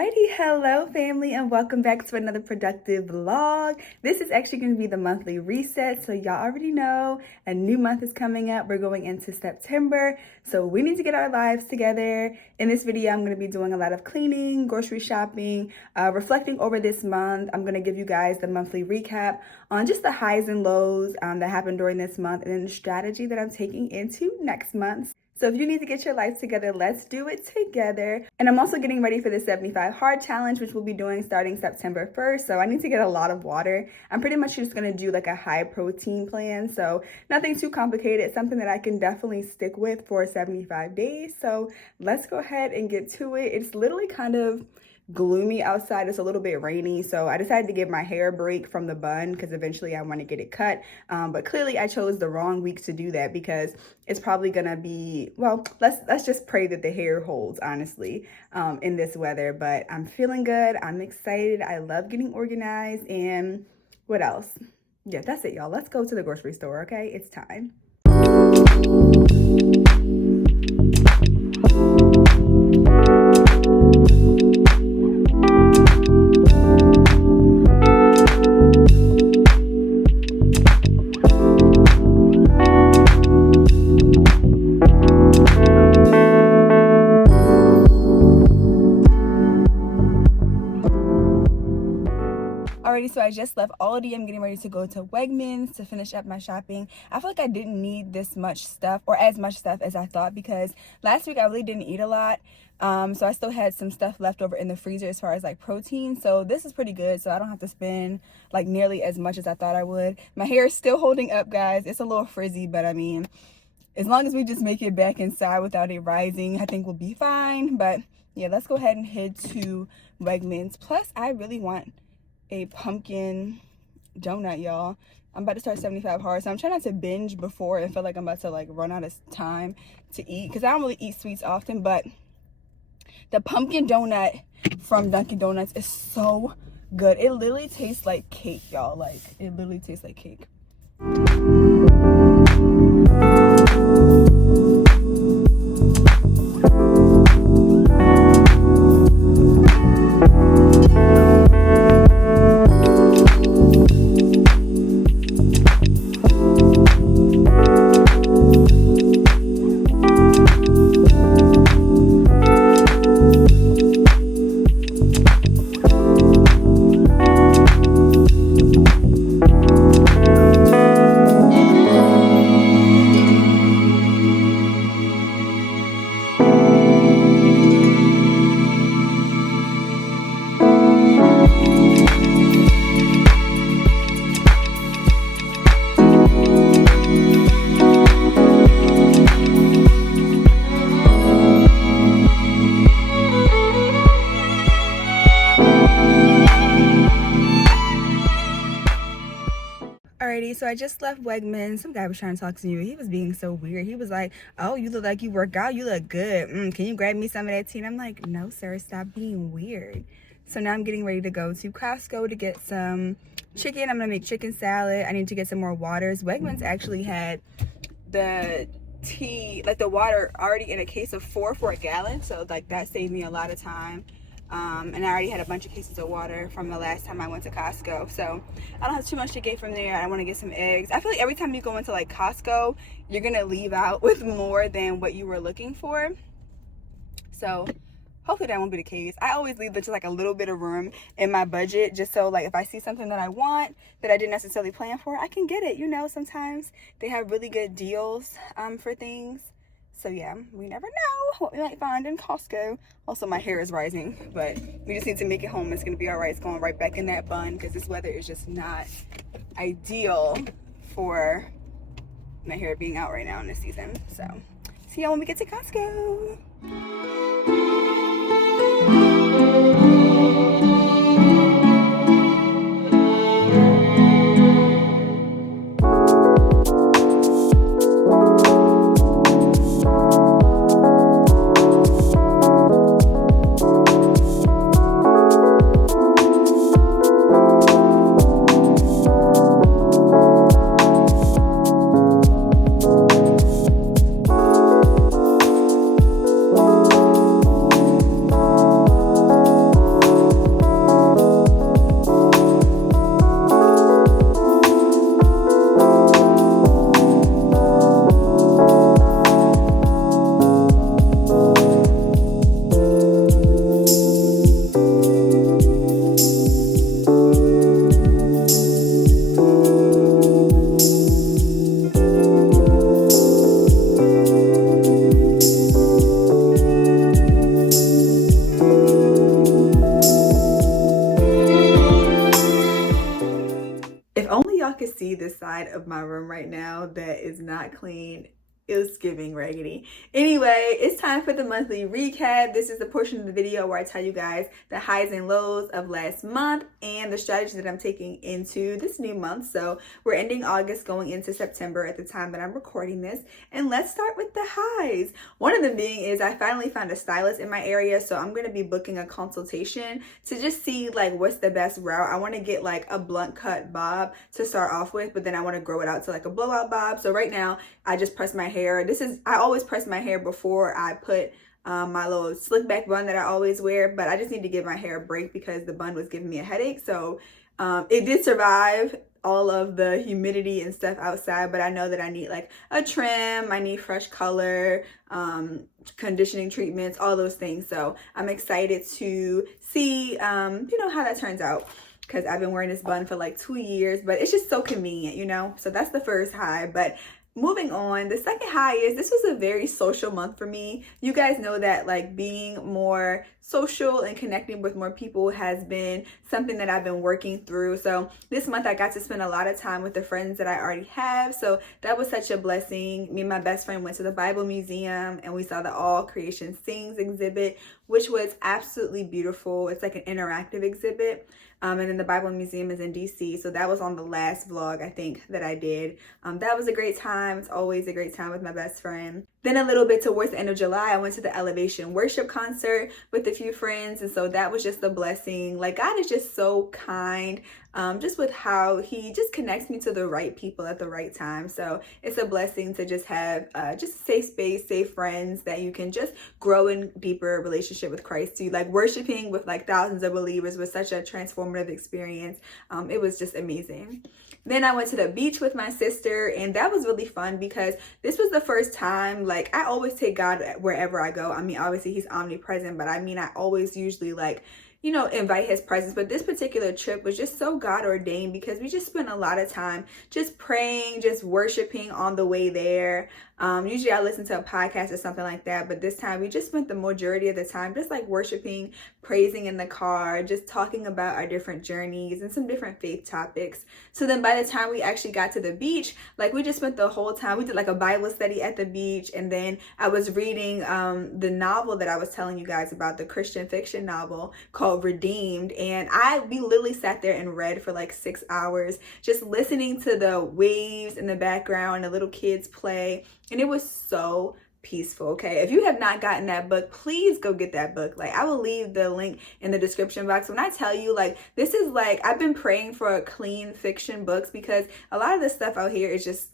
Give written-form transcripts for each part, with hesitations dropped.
Alrighty, hello family, and welcome back to another productive vlog. This is actually going to be the monthly reset, so y'all already know a new month is coming up. We're going into September, so we need to get our lives together. In this video, I'm going to be doing a lot of cleaning, grocery shopping, reflecting over this month. I'm going to give you guys the monthly recap on just the highs and lows that happened during this month, and then the strategy that I'm taking into next month. So if you need to get your life together, let's do it together. And I'm also getting ready for the 75 hard challenge, which we'll be doing starting September 1st. So I need to get a lot of water. I'm pretty much just gonna do like a high protein plan. So nothing too complicated, something that I can definitely stick with for 75 days. So let's go ahead and get to it. It's literally kind of gloomy outside. It's a little bit rainy, so I decided to give my hair a break from the bun because eventually I want to get it cut, but clearly I chose the wrong week to do that because it's probably gonna be, well, let's just pray that the hair holds, honestly, in this weather. But I'm feeling good, I'm excited, I love getting organized. And what else? Yeah, that's it, y'all. Let's go to the grocery store. Okay, it's time. Alrighty, so I just left Aldi. I'm getting ready to go to Wegmans to finish up my shopping. I feel like I didn't need this much stuff, or as much stuff as I thought, because last week I really didn't eat a lot. So I still had some stuff left over in the freezer as far as like protein. So this is pretty good, so I don't have to spend like nearly as much as I thought I would. My hair is still holding up, guys. It's a little frizzy, but I mean, as long as we just make it back inside without it rising, I think we'll be fine. But yeah, let's go ahead and head to Wegmans. Plus, I really want a pumpkin donut, y'all. I'm about to start 75 hard, so I'm trying not to binge before and feel like I'm about to like run out of time to eat, because I don't really eat sweets often. But the pumpkin donut from Dunkin' Donuts is so good. It literally tastes like cake, y'all. Like, it literally tastes like cake. Alrighty, so I just left Wegmans. Some guy was trying to talk to me. He was being so weird. He was like, "Oh, you look like you work out. You look good. Can you grab me some of that tea?" And I'm like, "No, sir, stop being weird." So now I'm getting ready to go to Costco to get some chicken. I'm gonna make chicken salad. I need to get some more waters. Wegmans actually had the tea, like the water, already in a case of 4 for a gallon. So like that saved me a lot of time. And I already had a bunch of cases of water from the last time I went to Costco. So I don't have too much to get from there. I want to get some eggs. I feel like every time you go into like Costco, you're going to leave out with more than what you were looking for. So hopefully that won't be the case. I always leave just like a little bit of room in my budget, just so like if I see something that I want that I didn't necessarily plan for, I can get it. You know, sometimes they have really good deals for things. So yeah, we never know what we might find in Costco. Also, my hair is rising, but we just need to make it home. It's gonna be all right. It's going right back in that bun because this weather is just not ideal for my hair being out right now in this season. So see y'all when we get to Costco. can see this side of my room right now that is not clean. It was giving raggedy. Anyway, it's time for the monthly recap. This is the portion of the video where I tell you guys the highs and lows of last month and the strategies that I'm taking into this new month. So we're ending August, going into September at the time that I'm recording this. And let's start with the highs. One of them being is I finally found a stylist in my area. So I'm going to be booking a consultation to just see like what's the best route. I want to get like a blunt cut bob to start off with, but then I want to grow it out to like a blowout bob. So right now I just press my hair. I always press my hair before I put my little slick back bun that I always wear, but I just need to give my hair a break because the bun was giving me a headache. So it did survive all of the humidity and stuff outside, but I know that I need like a trim, I need fresh color, conditioning treatments, all those things. So I'm excited to see how that turns out, because I've been wearing this bun for like 2 years, but it's just so convenient, so that's the first high. But moving on, the second high is this was a very social month for me. You guys know that like being more social and connecting with more people has been something that I've been working through. So this month I got to spend a lot of time with the friends that I already have. So that was such a blessing. Me and my best friend went to the Bible Museum and we saw the All Creation Sings exhibit, which was absolutely beautiful. It's like an interactive exhibit. And then the Bible Museum is in DC. So that was on the last vlog, I think, that I did. That was a great time. It's always a great time with my best friend. Then a little bit towards the end of July, I went to the Elevation Worship concert with a few friends. And so that was just a blessing. Like, God is just so kind, just with how he just connects me to the right people at the right time. So it's a blessing to just have just a safe space, safe friends that you can just grow in deeper relationship with Christ to. Like worshiping with like thousands of believers was such a transformative experience. It was just amazing. Then I went to the beach with my sister, and that was really fun because this was the first time, like, I always take God wherever I go. I mean, obviously he's omnipresent, but I mean, I always usually like, invite his presence. But this particular trip was just so God ordained because we just spent a lot of time just praying, just worshiping on the way there. Usually I listen to a podcast or something like that, but this time we just spent the majority of the time just like worshiping, praising in the car, just talking about our different journeys and some different faith topics. So then by the time we actually got to the beach, like we just spent the whole time, we did like a Bible study at the beach, and then I was reading the novel that I was telling you guys about, the Christian fiction novel called Redeemed, and we literally sat there and read for like 6 hours, just listening to the waves in the background and the little kids play. And it was so peaceful. Okay, if you have not gotten that book, please go get that book. Like, I will leave the link in the description box. When I tell you, like, this is like, I've been praying for clean fiction books because a lot of this stuff out here is just,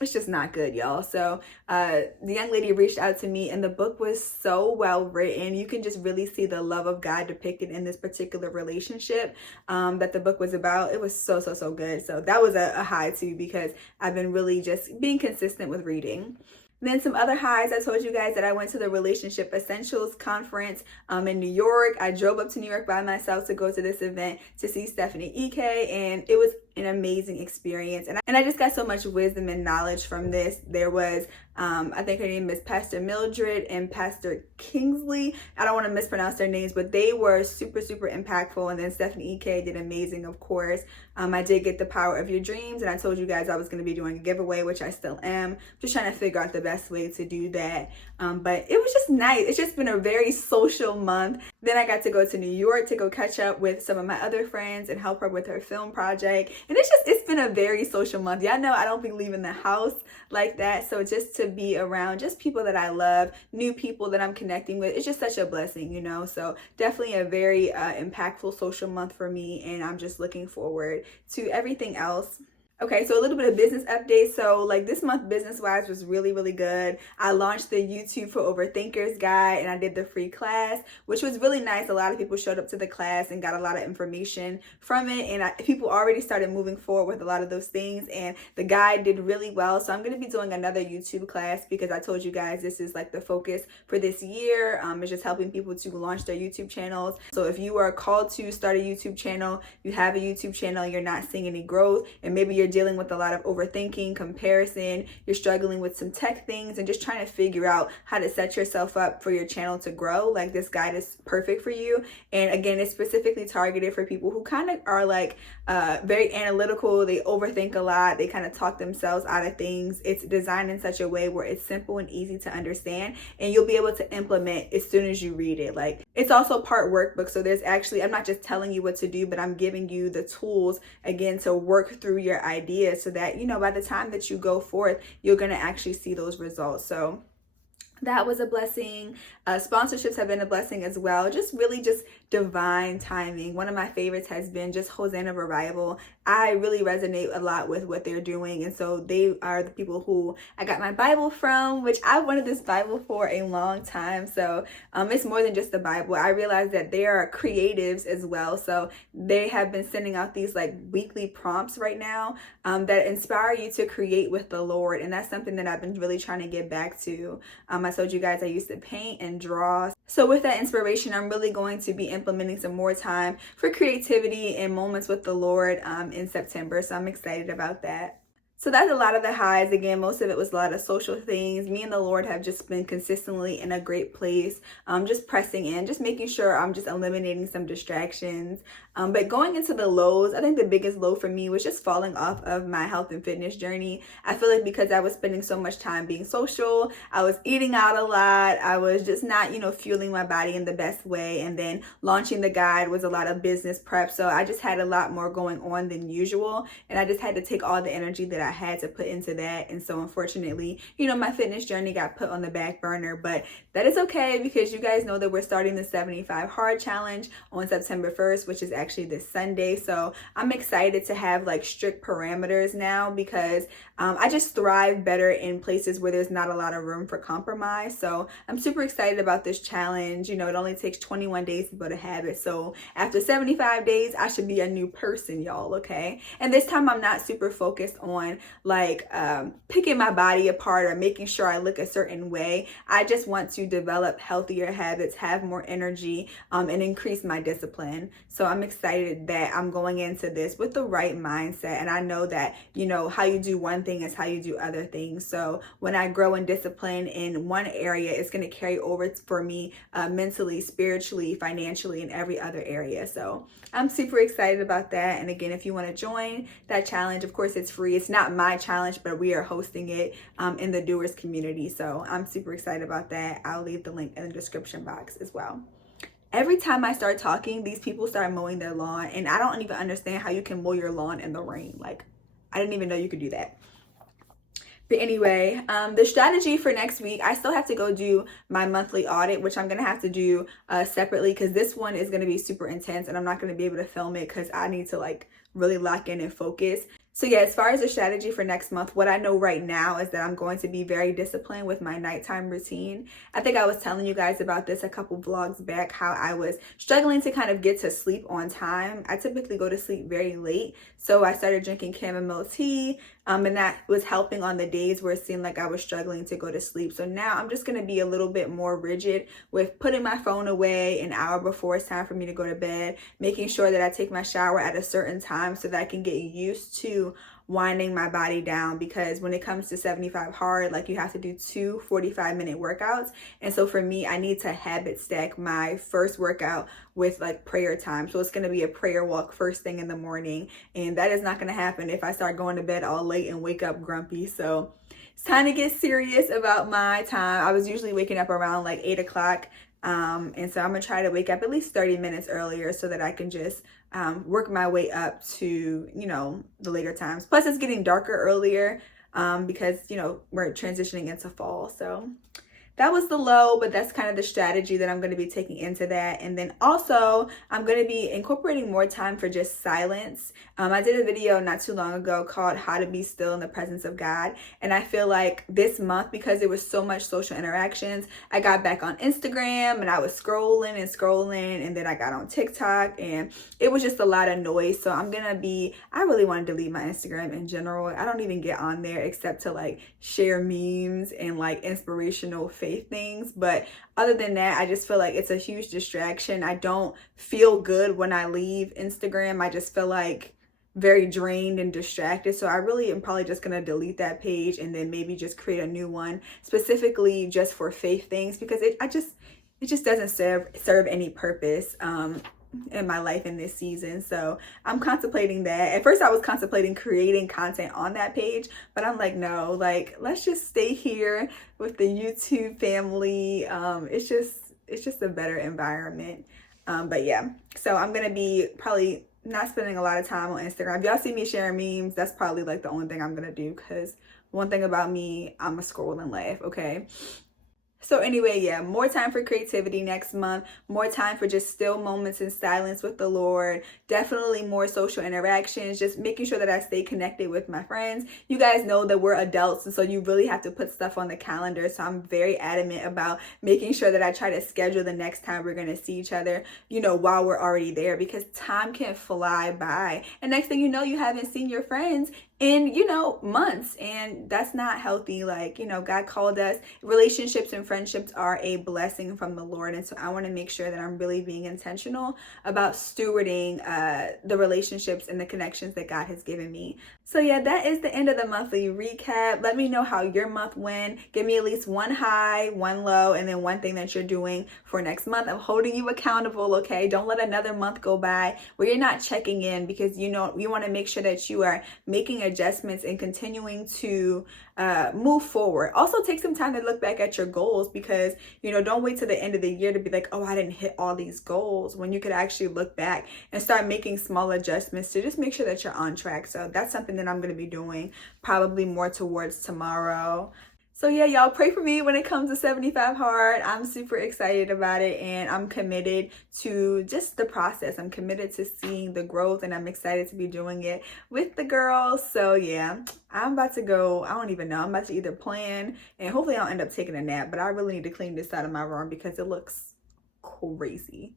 it's just not good, y'all. So the young lady reached out to me, and the book was so well written. You can just really see the love of God depicted in this particular relationship that the book was about. It was so good. So that was a high too, because I've been really just being consistent with reading. Then some other highs, I told you guys that I went to the Relationship Essentials conference in New York. I drove up to New York by myself to go to this event to see Stephanie Ike, and it was an amazing experience. And I just got so much wisdom and knowledge from this. There was, I think her name is Pastor Mildred and Pastor Kingsley. I don't want to mispronounce their names, but they were super impactful. And then Stephanie Ike did amazing, of course. I did get the Power of Your Dreams, and I told you guys I was going to be doing a giveaway, which I still am. Just trying to figure out the best way to do that. But it was just nice. It's just been a very social month. Then I got to go to New York to go catch up with some of my other friends and help her with her film project. And it's been a very social month. Y'all know I don't be leaving the house like that. So just to be around just people that I love, new people that I'm connecting with, it's just such a blessing, So definitely a very impactful social month for me. And I'm just looking forward to everything else. Okay, so a little bit of business updates. So like this month business-wise was really good. I launched the YouTube for Overthinkers guide, and I did the free class, which was really nice. A lot of people showed up to the class and got a lot of information from it, and people already started moving forward with a lot of those things, and the guide did really well. So I'm going to be doing another YouTube class because I told you guys this is like the focus for this year. It's just helping people to launch their YouTube channels. So if you are called to start a YouTube channel, you have a YouTube channel, you're not seeing any growth, and maybe you're dealing with a lot of overthinking, comparison, you're struggling with some tech things and just trying to figure out how to set yourself up for your channel to grow, like this guide is perfect for you. And again, it's specifically targeted for people who kind of are like very analytical, they overthink a lot, they kind of talk themselves out of things. It's designed in such a way where it's simple and easy to understand, and you'll be able to implement as soon as you read it. Like, it's also part workbook, so there's actually, I'm not just telling you what to do, but I'm giving you the tools again to work through your ideas so that, you know, by the time that you go forth, you're going to actually see those results. So that was a blessing. Sponsorships have been a blessing as well. Just really just divine timing. One of my favorites has been just Hosanna Revival. I really resonate a lot with what they're doing. And so they are the people who I got my Bible from, which I wanted this Bible for a long time. So it's more than just the Bible. I realized that they are creatives as well. So they have been sending out these like weekly prompts right now that inspire you to create with the Lord. And that's something that I've been really trying to get back to. I told you guys I used to paint and draw. So with that inspiration, I'm really going to be implementing some more time for creativity and moments with the Lord in September. So I'm excited about that. So that's a lot of the highs. Again, most of it was a lot of social things. Me and the Lord have just been consistently in a great place, just pressing in, just making sure I'm just eliminating some distractions. But going into the lows, I think the biggest low for me was just falling off of my health and fitness journey. I feel like because I was spending so much time being social, I was eating out a lot, I was just not, you know, fueling my body in the best way. And then launching the guide was a lot of business prep. So I just had a lot more going on than usual. And I just had to take all the energy that I had to put into that. And so unfortunately, you know, my fitness journey got put on the back burner, but that is okay because you guys know that we're starting the 75 hard challenge on September 1st, which is actually this Sunday. So I'm excited to have like strict parameters now because I just thrive better in places where there's not a lot of room for compromise. So I'm super excited about this challenge. You know, it only takes 21 days to build a habit. So after 75 days, I should be a new person, y'all, okay? And this time I'm not super focused on like picking my body apart or making sure I look a certain way. I just want to develop healthier habits, have more energy, and increase my discipline. So I'm excited that I'm going into this with the right mindset. And I know that, you know, how you do one thing is how you do other things. So when I grow in discipline in one area, it's going to carry over for me mentally, spiritually, financially, and every other area. So I'm super excited about that. And again, if you want to join that challenge, of course, it's free. It's not my challenge, but we are hosting it in the doers community. So I'm super excited about that. I'll leave the link in the description box as well. Every time I start talking, these people start mowing their lawn, and I don't even understand how you can mow your lawn in the rain. Like, I didn't even know you could do that. But anyway, the strategy for next week, I still have to go do my monthly audit, which I'm going to have to do separately because this one is going to be super intense and I'm not going to be able to film it because I need to like really lock in and focus. So yeah, as far as the strategy for next month, what I know right now is that I'm going to be very disciplined with my nighttime routine. I think I was telling you guys about this a couple vlogs back, how I was struggling to kind of get to sleep on time. I typically go to sleep very late. So I started drinking chamomile tea, and that was helping on the days where it seemed like I was struggling to go to sleep. So now I'm just going to be a little bit more rigid with putting my phone away an hour before it's time for me to go to bed, making sure that I take my shower at a certain time so that I can get used to winding my body down, because when it comes to 75 hard, like, you have to do 2 45-minute workouts. And so for me, I need to habit stack my first workout with like prayer time. So it's going to be a prayer walk first thing in the morning, and that is not going to happen if I start going to bed all late and wake up grumpy. So it's time to get serious about my time. I was usually waking up around like 8 o'clock. And so I'm gonna try to wake up at least 30 minutes earlier so that I can just work my way up to, you know, the later times. Plus it's getting darker earlier because, you know, we're transitioning into fall. So that was the low, but that's kind of the strategy that I'm going to be taking into that. And then also I'm going to be incorporating more time for just silence. I did a video not too long ago called How to Be Still in the Presence of God. And I feel like this month, because there was so much social interactions, I got back on Instagram and I was scrolling and scrolling. And then I got on TikTok and it was just a lot of noise. So I'm going to be, I really want to delete my Instagram in general. I don't even get on there except to like share memes and like inspirational faith things. But other than that, I just feel like it's a huge distraction. I don't feel good when I leave Instagram. I just feel like very drained and distracted. So I really am probably just gonna delete that page and then maybe just create a new one specifically just for faith things, because it just doesn't serve any purpose in my life in this season. So I'm contemplating that. At first I was contemplating creating content on that page, but I'm like, no, like let's just stay here with the YouTube family. It's just a better environment. But yeah, so I'm gonna be probably not spending a lot of time on Instagram. If y'all see me sharing memes, that's probably like the only thing I'm gonna do, because one thing about me, I'm a scroll and laugh, okay? So anyway, yeah, more time for creativity next month, more time for just still moments in silence with the Lord, definitely more social interactions, just making sure that I stay connected with my friends. You guys know that we're adults, and so you really have to put stuff on the calendar. So I'm very adamant about making sure that I try to schedule the next time we're going to see each other, you know, while we're already there, because time can fly by. And next thing you know, you haven't seen your friends in, you know, months, and that's not healthy. Like, you know, God called us. Relationships and friendships are a blessing from the Lord, and so I want to make sure that I'm really being intentional about stewarding the relationships and the connections that God has given me. So yeah, that is the end of the monthly recap. Let me know how your month went. Give me at least one high, one low, and then one thing that you're doing for next month. I'm holding you accountable, okay? Don't let another month go by where you're not checking in, because you know we want to make sure that you are making adjustments and continuing to move forward. Also take some time to look back at your goals, because you know, don't wait till the end of the year to be like, oh, I didn't hit all these goals, when you could actually look back and start making small adjustments to just make sure that you're on track. So that's something that I'm going to be doing probably more towards tomorrow. So yeah, y'all pray for me when it comes to 75 hard. I'm super excited about it, and I'm committed to just the process. I'm committed to seeing the growth, and I'm excited to be doing it with the girls. So yeah, I'm about to go. I don't even know. I'm about to either plan, and hopefully I'll end up taking a nap, but I really need to clean this side of my room because it looks crazy.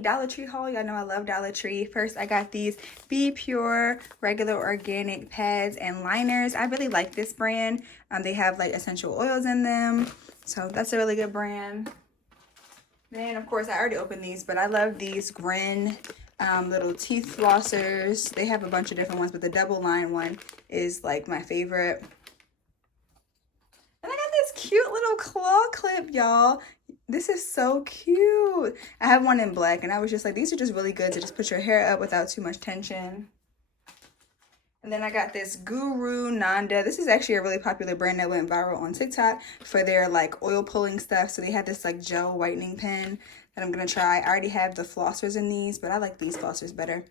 Dollar Tree haul. Y'all know I love Dollar Tree. First, I got these Be Pure regular organic pads and liners. I really like this brand. They have like essential oils in them, so that's a really good brand. Then of course I already opened these, but I love these Grin little teeth flossers. They have a bunch of different ones, but the double line one is like my favorite. And I got this cute little claw clip, y'all. This is so cute. I have one in black, and I was just like, these are just really good to just put your hair up without too much tension. And then I got this Guru Nanda. This is actually a really popular brand that went viral on TikTok for their like oil pulling stuff. So they had this like gel whitening pen that I'm gonna try. I already have the flossers in these, but I like these flossers better.